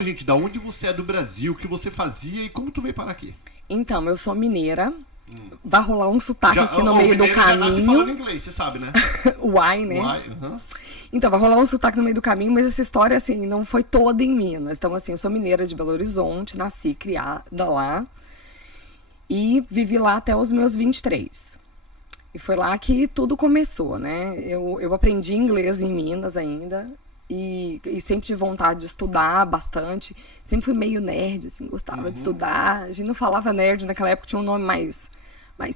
Gente, da onde você é do Brasil, o que você fazia e como tu veio parar aqui? Então, eu sou mineira. Vai rolar um sotaque aqui no o meio do mineiro já nasce falando caminho. inglês, você sabe, né? Uai, né? Uai, aham. Então, vai rolar um sotaque no meio do caminho, mas essa história, assim, não foi toda em Minas. Então, assim, eu sou mineira de Belo Horizonte, nasci criada lá e vivi lá até os meus 23. E foi lá que tudo começou, né? Eu aprendi inglês em Minas ainda e sempre tive vontade de estudar bastante. Sempre fui meio nerd, assim, gostava de estudar. A gente não falava nerd naquela época, tinha um nome mais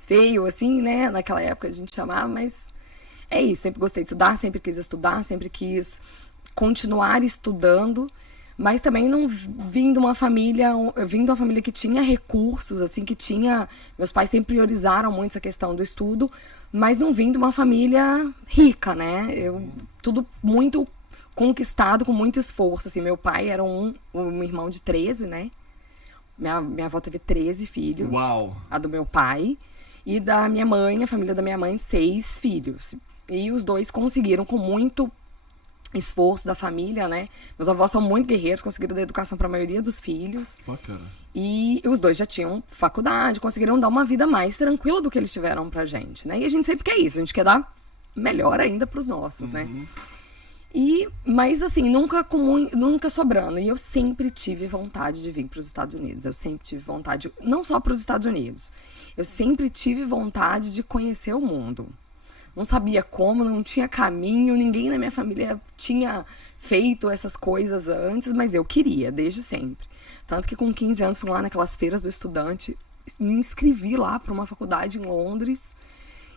feio, assim, né? Naquela época a gente chamava, mas é isso. Sempre gostei de estudar, sempre quis continuar estudando. Mas também não vim de uma família, eu vim de uma família que tinha recursos, assim, que tinha. Meus pais sempre priorizaram muito essa questão do estudo, mas não vim de uma família rica, né? Tudo muito conquistado com muito esforço, assim. Meu pai era um irmão de 13, né? Minha avó teve 13 filhos. Uau! A do meu pai. E da minha mãe, a família da minha mãe, 6 filhos. E os dois conseguiram com muito esforço da família, né? Meus avós são muito guerreiros, conseguiram dar educação para a maioria dos filhos. Bacana. E os dois já tinham faculdade, conseguiram dar uma vida mais tranquila do que eles tiveram pra gente, né? E a gente sempre quer isso, a gente quer dar melhor ainda pros nossos, né? Mas assim, nunca sobrando. E eu sempre tive vontade de vir para os Estados Unidos. Eu sempre tive vontade, não só para os Estados Unidos. Eu sempre tive vontade de conhecer o mundo. Não sabia como, não tinha caminho, ninguém na minha família tinha feito essas coisas antes, mas eu queria, desde sempre. Tanto que com 15 anos fui lá naquelas feiras do estudante, me inscrevi lá para uma faculdade em Londres,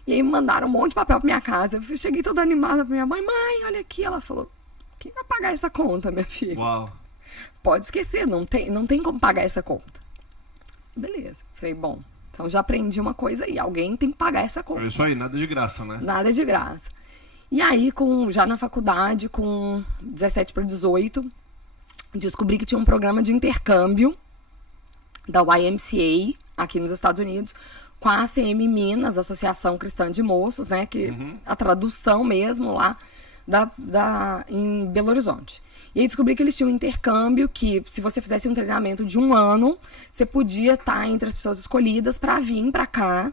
e aí me mandaram um monte de papel para minha casa. Eu cheguei toda animada para minha mãe, olha aqui. Ela falou, quem vai pagar essa conta, minha filha? Uau! Pode esquecer, não tem como pagar essa conta. Beleza, falei, bom, então já aprendi uma coisa aí, alguém tem que pagar essa conta. É isso aí, nada de graça, né? Nada de graça. E aí, já na faculdade, com 17 para 18, descobri que tinha um programa de intercâmbio da YMCA, aqui nos Estados Unidos, com a ACM Minas, Associação Cristã de Moços, né? Que a tradução mesmo lá em Belo Horizonte. E aí descobri que eles tinham um intercâmbio que, se você fizesse um treinamento de 1 ano, você podia estar entre as pessoas escolhidas para vir para cá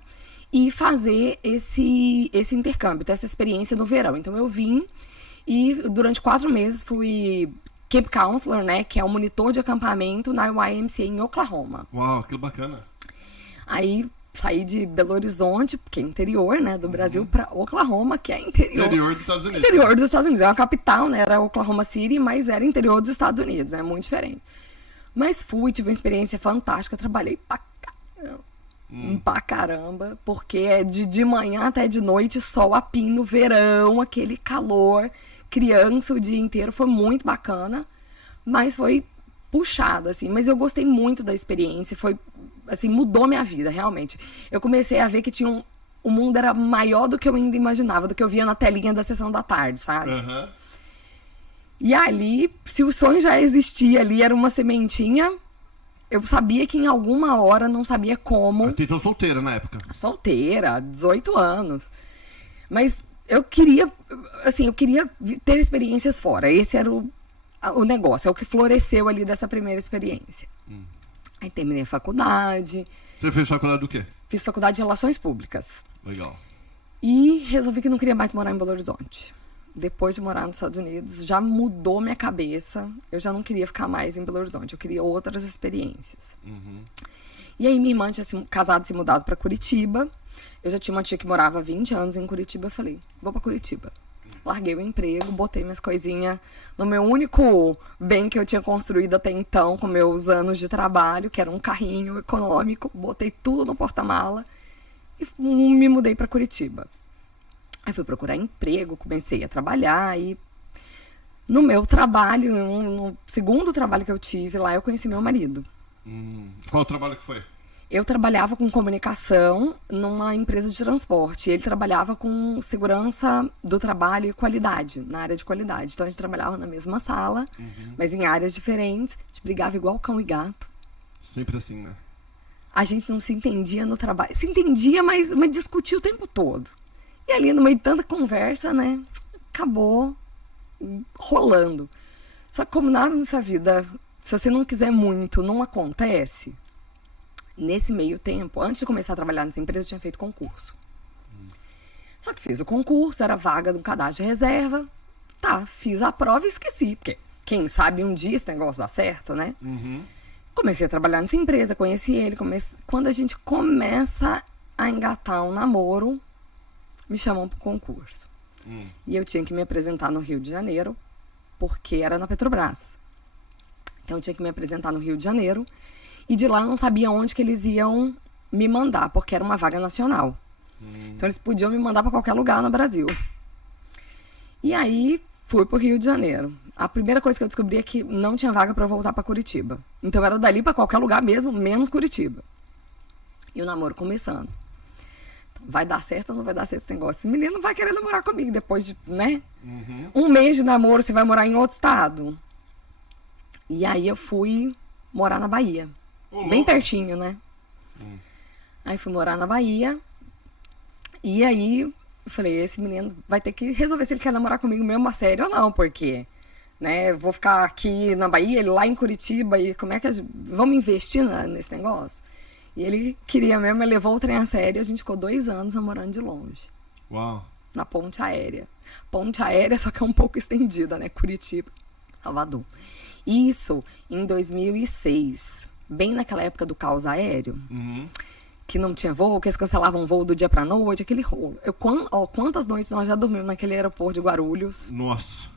e fazer esse intercâmbio, ter essa experiência no verão. Então eu vim e durante 4 meses fui Camp Counselor, né, que é um monitor de acampamento na YMCA em Oklahoma. Uau, que bacana. Aí saí de Belo Horizonte, que é interior, né, do Brasil, para Oklahoma, que é interior. Interior dos Estados Unidos. Interior dos Estados Unidos. É uma capital, né, era Oklahoma City, mas era interior dos Estados Unidos, né, muito diferente. Mas tive uma experiência fantástica, trabalhei pra caramba, porque é de manhã até de noite, sol a pino, verão, aquele calor, criança o dia inteiro, foi muito bacana, mas foi puxado, assim, mas eu gostei muito da experiência, foi, assim, mudou minha vida, realmente. Eu comecei a ver que o mundo era maior do que eu ainda imaginava, do que eu via na telinha da sessão da tarde, sabe? Aham. E ali, se o sonho já existia ali, era uma sementinha, eu sabia que em alguma hora, não sabia como. Eu tô solteira na época. Solteira, 18 anos. Mas eu queria ter experiências fora. Esse era o negócio, é o que floresceu ali dessa primeira experiência. Aí terminei a faculdade. Você fez faculdade do quê? Fiz faculdade de Relações Públicas. Legal. E resolvi que não queria mais morar em Belo Horizonte. Depois de morar nos Estados Unidos, já mudou minha cabeça. Eu já não queria ficar mais em Belo Horizonte. Eu queria outras experiências. E aí minha irmã tinha casado e se mudado para Curitiba. Eu já tinha uma tia que morava há 20 anos em Curitiba. Eu falei, vou para Curitiba. Larguei o emprego, botei minhas coisinhas no meu único bem que eu tinha construído até então, com meus anos de trabalho, que era um carrinho econômico. Botei tudo no porta-mala e me mudei para Curitiba. Aí fui procurar emprego, comecei a trabalhar e no meu trabalho, no segundo trabalho que eu tive lá, eu conheci meu marido. Qual o trabalho que foi? Eu trabalhava com comunicação numa empresa de transporte. Ele trabalhava com segurança do trabalho e qualidade, na área de qualidade. Então a gente trabalhava na mesma sala, mas em áreas diferentes. A gente brigava igual cão e gato. Sempre assim, né? A gente não se entendia no trabalho. Se entendia, mas discutia o tempo todo. E ali, no meio de tanta conversa, né, acabou rolando. Só que como nada nessa vida se você não quiser muito, não acontece. Nesse meio tempo, antes de começar a trabalhar nessa empresa, eu tinha feito concurso. Só que fiz o concurso, era vaga do cadastro de reserva. Tá, fiz a prova e esqueci, porque quem sabe um dia esse negócio dá certo, né? Comecei a trabalhar nessa empresa, conheci ele. Quando a gente começa a engatar um namoro, me chamam pro concurso. E eu tinha que me apresentar no Rio de Janeiro, porque era na Petrobras. Então eu tinha que me apresentar no Rio de Janeiro. E de lá eu não sabia onde que eles iam me mandar, porque era uma vaga nacional. Então eles podiam me mandar para qualquer lugar no Brasil. E aí fui pro Rio de Janeiro. A primeira coisa que eu descobri é que não tinha vaga para voltar para Curitiba. Então era dali para qualquer lugar mesmo, menos Curitiba. E o namoro começando. Vai dar certo ou não vai dar certo esse negócio? Esse menino não vai querer namorar comigo depois de, né? Um mês de namoro, você vai morar em outro estado. E aí eu fui morar na Bahia. Bem pertinho, né? Aí fui morar na Bahia. E aí eu falei, esse menino vai ter que resolver se ele quer namorar comigo mesmo a sério ou não, porque, né, eu vou ficar aqui na Bahia, ele lá em Curitiba, e como é que vamos investir nesse negócio? E ele queria mesmo, ele levou o trem a sério, a gente ficou 2 anos namorando de longe. Uau. Na ponte aérea. Ponte aérea, só que é um pouco estendida, né? Curitiba, Salvador. Isso em 2006. Bem naquela época do caos aéreo, que não tinha voo, que eles cancelavam voo do dia pra noite, aquele rolo. Quantas noites nós já dormimos naquele aeroporto de Guarulhos? Nossa.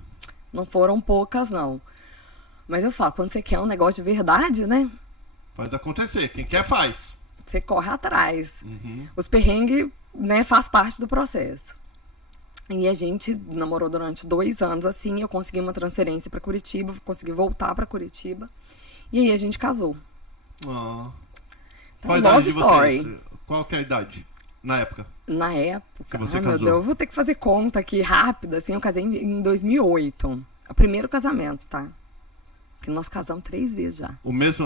Não foram poucas, não. Mas eu falo, quando você quer um negócio de verdade, né? Faz acontecer. Quem quer, faz. Você corre atrás. Os perrengues, né, faz parte do processo. E a gente namorou durante 2 anos, assim, eu consegui uma transferência pra Curitiba, consegui voltar pra Curitiba. E aí a gente casou. Qual Então, a idade love de story. vocês? Qual que é a idade? Na época? Na época, Que você ai, meu casou. Deus, eu vou ter que fazer conta aqui rápida, assim, eu casei em 2008. O primeiro casamento, tá? Porque nós casamos 3 vezes já. O mesmo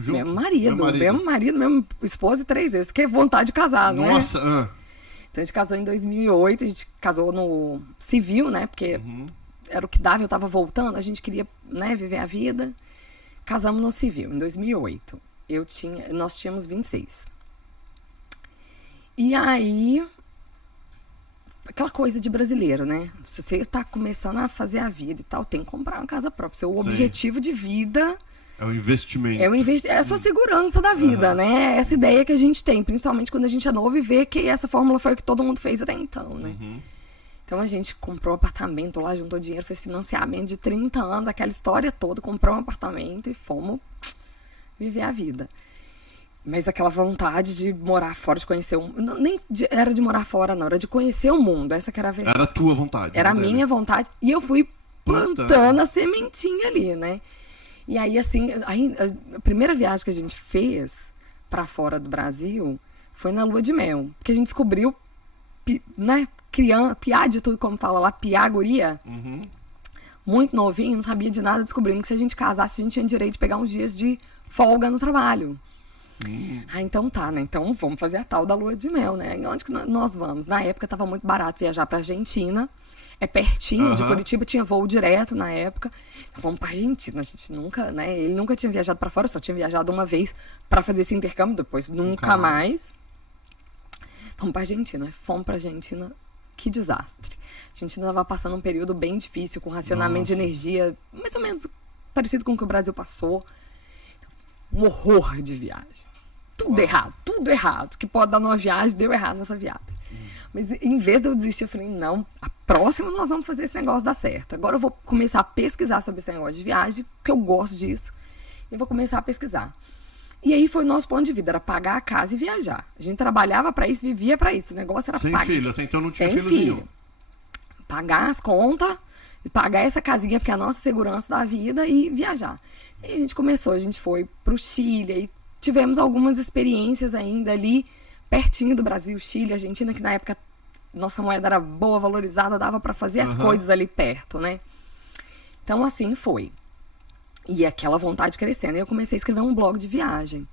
junto? Mesmo marido, mesmo esposa e 3 vezes. Que vontade de casar, não é? Nossa, Então a gente casou em 2008, a gente casou no civil, né? Porque era o que dava, eu tava voltando, a gente queria, né, viver a vida. Casamos no civil, em 2008. Nós tínhamos 26. E aí, aquela coisa de brasileiro, né? Se você tá começando a fazer a vida e tal, tem que comprar uma casa própria. Seu objetivo de vida é um investimento. é a sua segurança da vida, né? Essa ideia que a gente tem, principalmente quando a gente é novo e vê que essa fórmula foi o que todo mundo fez até então, né? Então a gente comprou um apartamento lá, juntou dinheiro, fez financiamento de 30 anos, aquela história toda, comprou um apartamento e fomos viver a vida. Mas aquela vontade de morar fora, de conhecer o mundo. Era de morar fora, não, era de conhecer o mundo. Essa que era a verdade. Era a tua vontade. Era a minha vontade. E eu fui plantando a sementinha ali, né? E aí, assim, a primeira viagem que a gente fez pra fora do Brasil foi na lua de mel. Porque a gente descobriu, né? Piar de tudo, como fala lá, piar guria. Muito novinho, não sabia de nada, descobrimos que se a gente casasse, a gente tinha direito de pegar uns dias de folga no trabalho. Então tá, né? Então vamos fazer a tal da lua de mel, né? E onde que nós vamos? Na época tava muito barato viajar pra Argentina. É pertinho de Curitiba, tinha voo direto na época. Então vamos pra Argentina. A gente nunca, né? Ele nunca tinha viajado pra fora, só tinha viajado uma vez pra fazer esse intercâmbio, depois nunca mais. Vamos pra Argentina. Fomos pra Argentina. Que desastre. A Argentina tava passando um período bem difícil, com racionamento de energia, mais ou menos parecido com o que o Brasil passou. Um horror de viagem. Tudo errado. Que pode dar numa viagem, deu errado nessa viagem. Mas em vez de eu desistir, eu falei, não, a próxima nós vamos fazer esse negócio dar certo. Agora eu vou começar a pesquisar sobre esse negócio de viagem, porque eu gosto disso. E vou começar a pesquisar. E aí foi o nosso ponto de vida, era pagar a casa e viajar. A gente trabalhava pra isso, vivia pra isso. O negócio era Sem filho, até então não tinha sem filho nenhum. Pagar as contas, pagar essa casinha, porque é a nossa segurança da vida, e viajar. E a gente começou, a gente foi pro Chile, e tivemos algumas experiências ainda ali, pertinho do Brasil, Chile, Argentina, que na época nossa moeda era boa, valorizada, dava pra fazer as coisas ali perto, né? Então assim foi. E aquela vontade crescendo. E eu comecei a escrever um blog de viagem.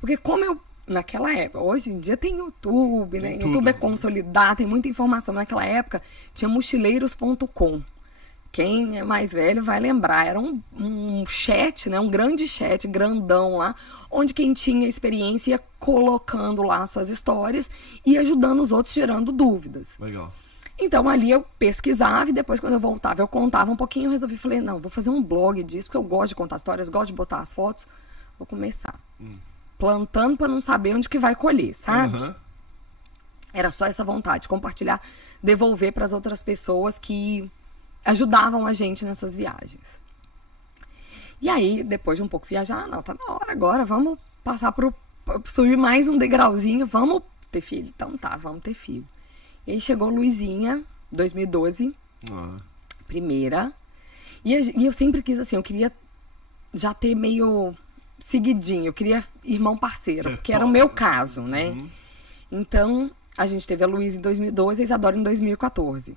Porque como eu, naquela época, hoje em dia tem YouTube, né? YouTube é consolidado, tem muita informação. Naquela época tinha mochileiros.com. Quem é mais velho vai lembrar. Era um chat, né? Um grande chat, grandão lá, onde quem tinha experiência ia colocando lá suas histórias e ajudando os outros, tirando dúvidas. Legal. Então ali eu pesquisava e depois quando eu voltava, eu contava um pouquinho, eu resolvi, falei, não, vou fazer um blog disso, porque eu gosto de contar histórias, gosto de botar as fotos, vou começar. Plantando para não saber onde que vai colher, sabe? Uhum. Era só essa vontade de compartilhar, devolver para as outras pessoas que ajudavam a gente nessas viagens. E aí, depois de um pouco viajar, não, tá na hora agora, vamos passar subir mais um degrauzinho, vamos ter filho. Então tá, vamos ter filho. E aí chegou Luizinha, 2012, primeira. E eu sempre quis, assim, eu queria já ter meio seguidinho, eu queria irmão parceiro, porque era o meu caso, né? Uhum. Então, a gente teve a Luísa em 2012 e a Isadora em 2014.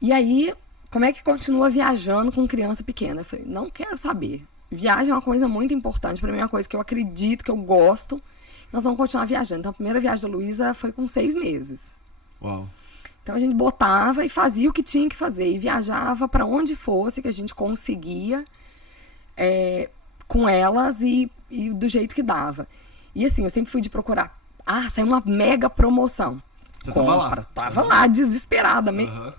E aí, como é que continua viajando com criança pequena? Eu falei, não quero saber. Viagem é uma coisa muito importante, pra mim é uma coisa que eu acredito, que eu gosto. Nós vamos continuar viajando. Então, a primeira viagem da Luísa foi com 6 meses. Uau. Então a gente botava e fazia o que tinha que fazer. E viajava para onde fosse que a gente conseguia com elas e do jeito que dava. E assim, eu sempre fui de procurar. Saiu uma mega promoção. Você tava lá? Tava lá, desesperada.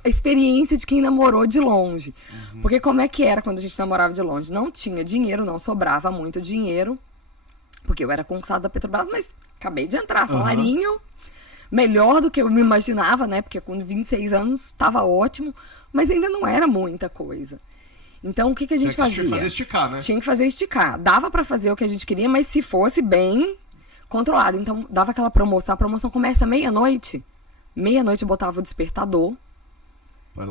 A experiência de quem namorou de longe. Porque como é que era quando a gente namorava de longe? Não tinha dinheiro, não sobrava muito dinheiro. Porque eu era concursada da Petrobras, mas acabei de entrar, salarinho. Melhor do que eu me imaginava, né? Porque com 26 anos tava ótimo, mas ainda não era muita coisa. Então, o que a gente fazia? Tinha que fazer esticar, né? Tinha que fazer esticar. Dava pra fazer o que a gente queria, mas se fosse bem controlado. Então, dava aquela promoção. A promoção começa meia-noite. Meia-noite eu botava o despertador.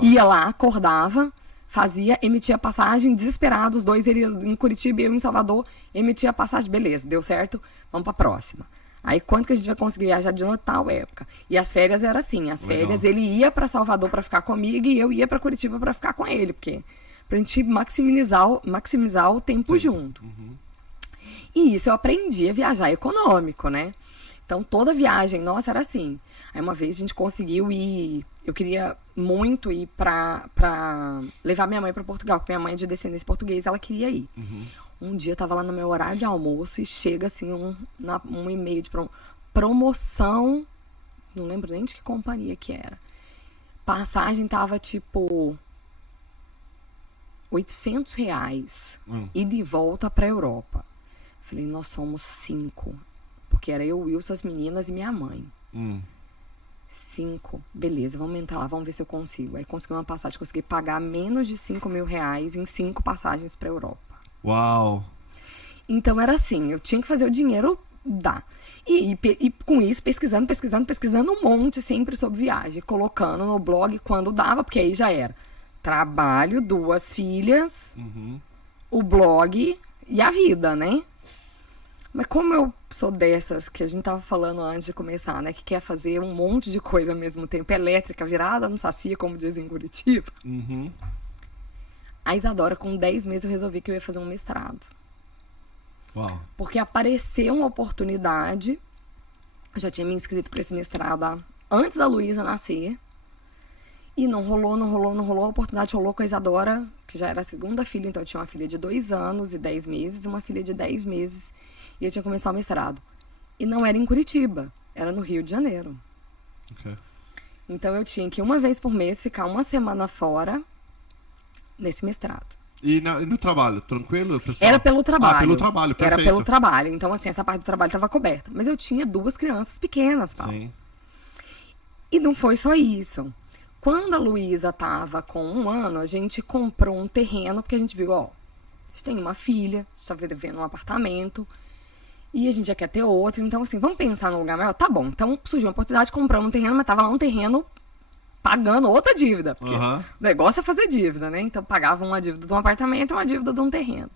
Ia lá, acordava, fazia, emitia passagem, desesperado. Os dois, ele em Curitiba e eu em Salvador, emitia a passagem. Beleza, deu certo, vamos pra próxima. Aí, quando que a gente vai conseguir viajar de novo? Tal época. E as férias era assim, as férias ele ia pra Salvador pra ficar comigo e eu ia pra Curitiba pra ficar com ele, porque pra gente maximizar o tempo junto. E isso eu aprendi a viajar econômico, né? Então, toda viagem nossa era assim. Aí, uma vez a gente conseguiu ir, eu queria muito ir pra levar minha mãe pra Portugal, porque minha mãe é de descendência portuguesa, ela queria ir. Um dia eu tava lá no meu horário de almoço e chega assim um e-mail de promoção, não lembro nem de que companhia que era. Passagem tava tipo R$800 e de volta pra Europa. Falei, nós somos 5, porque era eu, Wilson, as meninas e minha mãe. 5, beleza, vamos entrar lá, vamos ver se eu consigo. Aí consegui uma passagem, consegui pagar menos de R$5.000 em 5 passagens pra Europa. Uau! Então era assim, eu tinha que fazer o dinheiro dar. E com isso, pesquisando um monte sempre sobre viagem, colocando no blog quando dava, porque aí já era trabalho, 2 filhas, o blog e a vida, né? Mas como eu sou dessas que a gente tava falando antes de começar, né? Que quer fazer um monte de coisa ao mesmo tempo, elétrica, virada no saci, como dizem em Curitiba. A Isadora, com 10 meses, eu resolvi que eu ia fazer um mestrado. Uau. Porque apareceu uma oportunidade. Eu já tinha me inscrito para esse mestrado antes da Luísa nascer. E não rolou. A oportunidade rolou com a Isadora, que já era a segunda filha. Então, eu tinha uma filha de 2 anos e 10 meses e uma filha de 10 meses. E eu tinha que começar o mestrado. E não era em Curitiba, era no Rio de Janeiro. Então, eu tinha que, uma vez por mês, ficar uma semana fora nesse mestrado. E no trabalho, tranquilo, pessoal? Era pelo trabalho. Pelo trabalho, perfeito. Era pelo trabalho. Então, assim, essa parte do trabalho estava coberta. Mas eu tinha 2 crianças pequenas, Paulo. Sim. E não foi só isso. Quando a Luísa estava com 1 ano, a gente comprou um terreno, porque a gente viu, a gente tem uma filha, a gente tá devendo um apartamento, e a gente já quer ter outro. Então, assim, vamos pensar num lugar maior? Tá bom. Então, surgiu uma oportunidade, compramos um terreno, mas tava lá um terreno pagando outra dívida. Porque o negócio é fazer dívida, né? Então, pagava uma dívida de um apartamento e uma dívida de um terreno.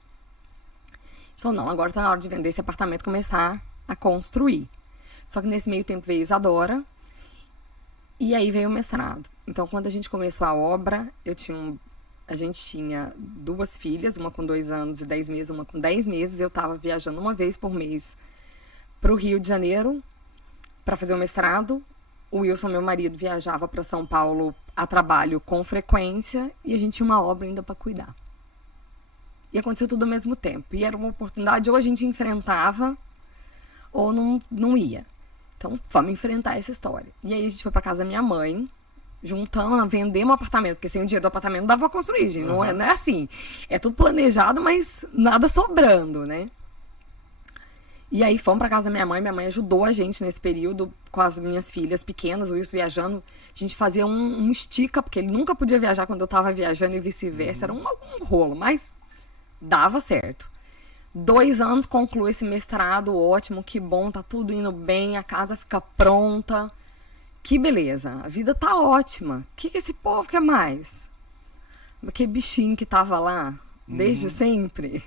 A gente falou, não, agora tá na hora de vender esse apartamento e começar a construir. Só que nesse meio tempo veio Isadora, e aí veio o mestrado. Então, quando a gente começou a obra, a gente tinha 2 filhas, uma com 2 anos e 10 meses, uma com 10 meses. Eu tava viajando uma vez por mês pro Rio de Janeiro para fazer o mestrado. o Wilson, meu marido, viajava para São Paulo a trabalho com frequência e a gente tinha uma obra ainda para cuidar. E aconteceu tudo ao mesmo tempo. E era uma oportunidade, ou a gente enfrentava, ou não ia. Então, vamos enfrentar essa história. E aí a gente foi para casa da minha mãe, juntamos, vendemos um apartamento, porque sem o dinheiro do apartamento não dava pra construir, gente. Não é assim. É tudo planejado, mas nada sobrando, né? E aí fomos pra casa da minha mãe ajudou a gente nesse período com as minhas filhas pequenas, o Wilson viajando. A gente fazia um estica, porque ele nunca podia viajar quando eu tava viajando e vice-versa. Era um rolo, mas dava certo. 2 anos, concluo esse mestrado, ótimo, que bom, tá tudo indo bem, a casa fica pronta. Que beleza, a vida tá ótima. O que esse povo quer mais? Aquele bichinho que tava lá, desde sempre.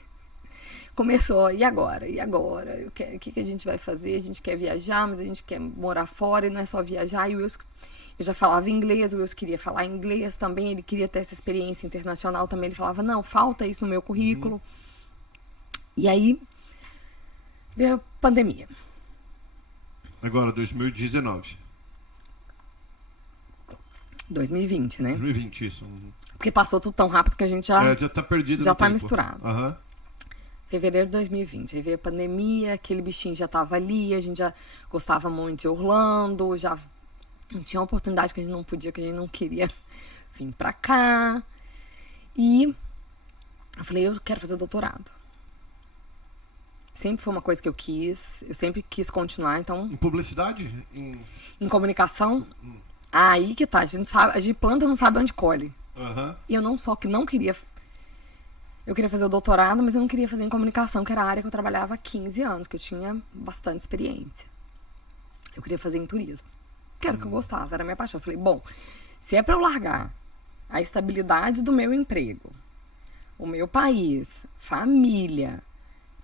Começou, e agora? E agora? O que a gente vai fazer? A gente quer viajar, mas a gente quer morar fora e não é só viajar. E o Wilson, eu já falava inglês, o Wilson queria falar inglês também, ele queria ter essa experiência internacional também. Ele falava, não, falta isso no meu currículo. E aí, veio a pandemia. Agora, 2019. 2020, né? 2020, isso. Porque passou tudo tão rápido que a gente já tá perdido já no tá tempo. misturado. Fevereiro de 2020, aí veio a pandemia, aquele bichinho já tava ali, a gente já gostava muito de Orlando, já não tinha uma oportunidade que a gente não podia, que a gente não queria vir pra cá. E eu falei, eu quero fazer doutorado. Sempre foi uma coisa que eu sempre quis continuar, então... Em publicidade? Em comunicação? Aí que tá, a gente sabe, a gente planta não sabe onde colhe. E eu não queria... Eu queria fazer o doutorado, mas eu não queria fazer em comunicação, que era a área que eu trabalhava há 15 anos, que eu tinha bastante experiência. Eu queria fazer em turismo, que era o que eu gostava, era a minha paixão. Eu falei, bom, se é pra eu largar a estabilidade do meu emprego, o meu país, família,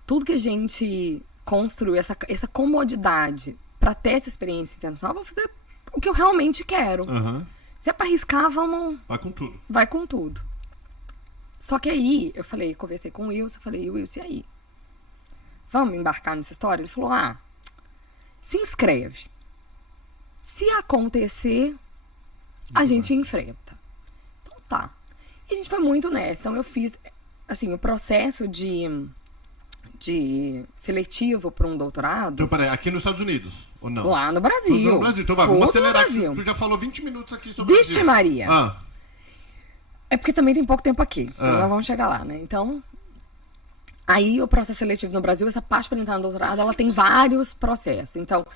tudo que a gente construiu, essa comodidade pra ter essa experiência internacional, eu vou fazer o que eu realmente quero. Se é pra arriscar, vamos... Vai com tudo. Vai com tudo. Só que aí, conversei com o Wilson, falei, Wilson, e aí? Vamos embarcar nessa história? Ele falou, se inscreve. Se acontecer, a gente enfrenta. Então tá. E a gente foi muito nessa. Então eu fiz, assim, o processo de seletivo para um doutorado. Então, peraí, aqui nos Estados Unidos, ou não? Lá no Brasil. No Brasil. Então vamos acelerar aqui. Tu já falou 20 minutos aqui sobre o Brasil. Vixe Maria. É porque também tem pouco tempo aqui. Então nós vamos chegar lá, né? Então, aí o processo seletivo no Brasil, essa parte para entrar no doutorado, ela tem vários processos. Então,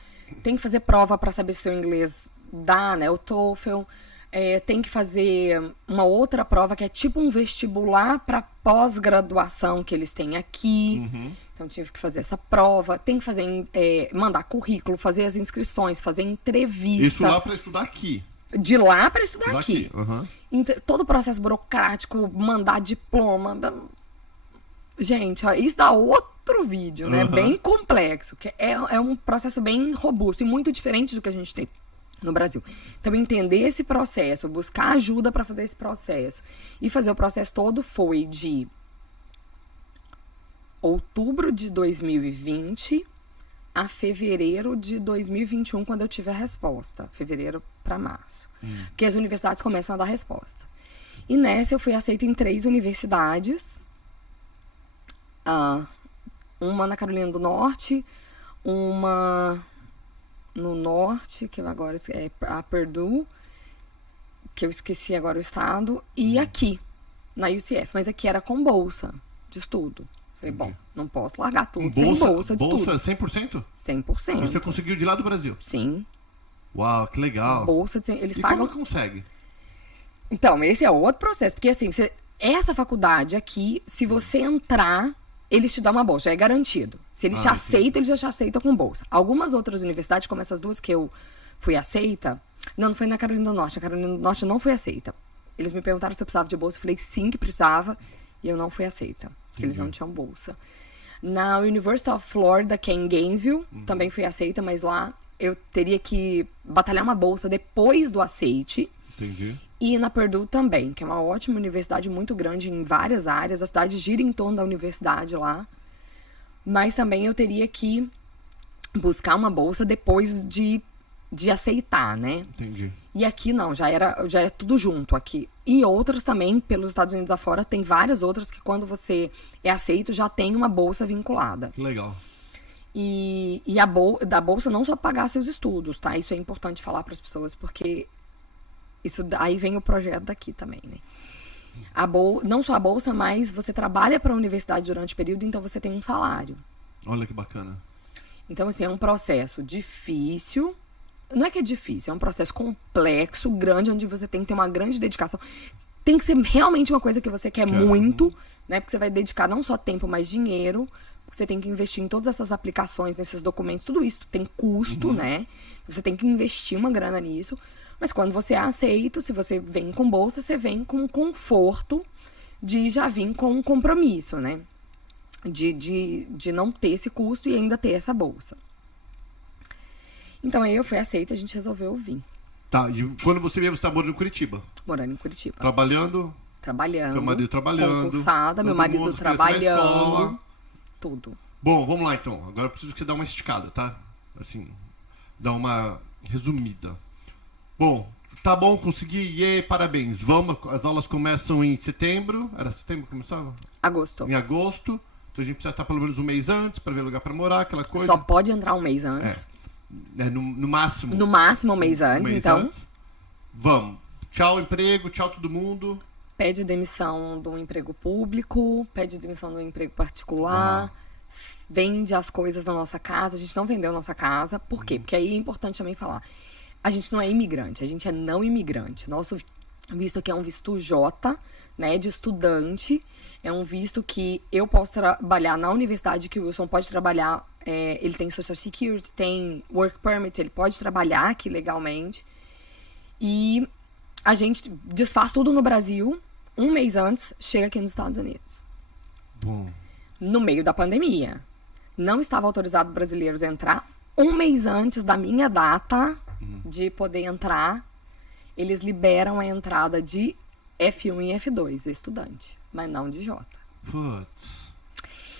tem que fazer prova para saber se o seu inglês dá, né? O TOEFL. Tem que fazer uma outra prova que é tipo um vestibular para pós-graduação que eles têm aqui. Então, tive que fazer essa prova. Tem que fazer, mandar currículo, fazer as inscrições, fazer entrevista. Isso lá para estudar aqui. De lá para estudar aqui. Todo o processo burocrático, mandar diploma. Gente, isso dá outro vídeo, né? Bem complexo. Que é um processo bem robusto e muito diferente do que a gente tem no Brasil. Então, entender esse processo, buscar ajuda para fazer esse processo. E fazer o processo todo foi de outubro de 2020 a fevereiro de 2021, quando eu tive a resposta. Fevereiro para março. Porque as universidades começam a dar resposta. E nessa eu fui aceita em 3 universidades. Uma na Carolina do Norte, uma no Norte, que agora é a Purdue, que eu esqueci agora o estado, e aqui, na UCF. Mas aqui era com bolsa de estudo. Falei, bom, não posso largar tudo sem bolsa de estudo. Bolsa 100%? 100%. Você conseguiu de lá do Brasil? Sim. Uau, que legal. Bolsa, eles pagam... como consegue? Então, esse é outro processo. Porque, assim, essa faculdade aqui, se você entrar, eles te dão uma bolsa, já é garantido. Se eles te aceitam, eles já te aceitam com bolsa. Algumas outras universidades, como essas duas que eu fui aceita... Não foi na Carolina do Norte. A Carolina do Norte eu não fui aceita. Eles me perguntaram se eu precisava de bolsa. Eu falei sim que precisava. E eu não fui aceita. Porque eles não tinham bolsa. Na University of Florida, que é em Gainesville, também fui aceita. Mas lá eu teria que batalhar uma bolsa depois do aceite. Entendi. E na Purdue também, que é uma ótima universidade, muito grande em várias áreas. A cidade gira em torno da universidade lá. Mas também eu teria que buscar uma bolsa depois de de aceitar, né? Entendi. E aqui não, já é tudo junto aqui. E outras também, pelos Estados Unidos afora, tem várias outras que quando você é aceito, já tem uma bolsa vinculada. Que legal. E da bolsa não só pagar seus estudos, tá? Isso é importante falar para as pessoas, porque isso aí vem o projeto daqui também, né? Não só a bolsa, mas você trabalha para a universidade durante o período, então você tem um salário. Olha que bacana. Então, assim, é um processo difícil. Não é que é difícil, é um processo complexo, grande, onde você tem que ter uma grande dedicação. Tem que ser realmente uma coisa que você quer muito, né? Porque você vai dedicar não só tempo, mas dinheiro. Porque você tem que investir em todas essas aplicações, nesses documentos, tudo isso tem custo, né? Você tem que investir uma grana nisso. Mas quando você é aceito, se você vem com bolsa, você vem com conforto de já vir com um compromisso, né? De não ter esse custo e ainda ter essa bolsa. Então aí eu fui aceita, a gente resolveu vir. Tá, e quando você veio, você tá morando em Curitiba? Morando em Curitiba. Trabalhando? Trabalhando. Meu marido trabalhando. Concursada, meu marido trabalhando. Tudo. Bom, vamos lá então. Agora eu preciso que você dê uma esticada, tá? Assim, dá uma resumida. Bom, tá bom, consegui, parabéns. Vamos, as aulas começam em setembro. Era setembro que começava? Agosto. Em agosto. Então a gente precisa estar pelo menos um mês antes pra ver lugar pra morar, aquela coisa. Só pode entrar um mês antes. No máximo. No máximo um mês antes, então. Antes. Vamos. Tchau, emprego, tchau todo mundo. Pede demissão do emprego público, pede demissão do emprego particular, vende as coisas da nossa casa. A gente não vendeu nossa casa. Por quê? Porque aí é importante também falar. A gente não é imigrante, a gente é não imigrante. Nosso visto aqui é um visto J, né, de estudante. É um visto que eu posso trabalhar na universidade, que o Wilson pode trabalhar. Ele tem Social Security, tem Work Permit, ele pode trabalhar aqui legalmente. E a gente desfaz tudo no Brasil, um mês antes, chega aqui nos Estados Unidos. Bom. No meio da pandemia. Não estava autorizado brasileiros a entrar. Um mês antes da minha data de poder entrar, eles liberam a entrada de F1 e F2, estudante, mas não de J. Putz.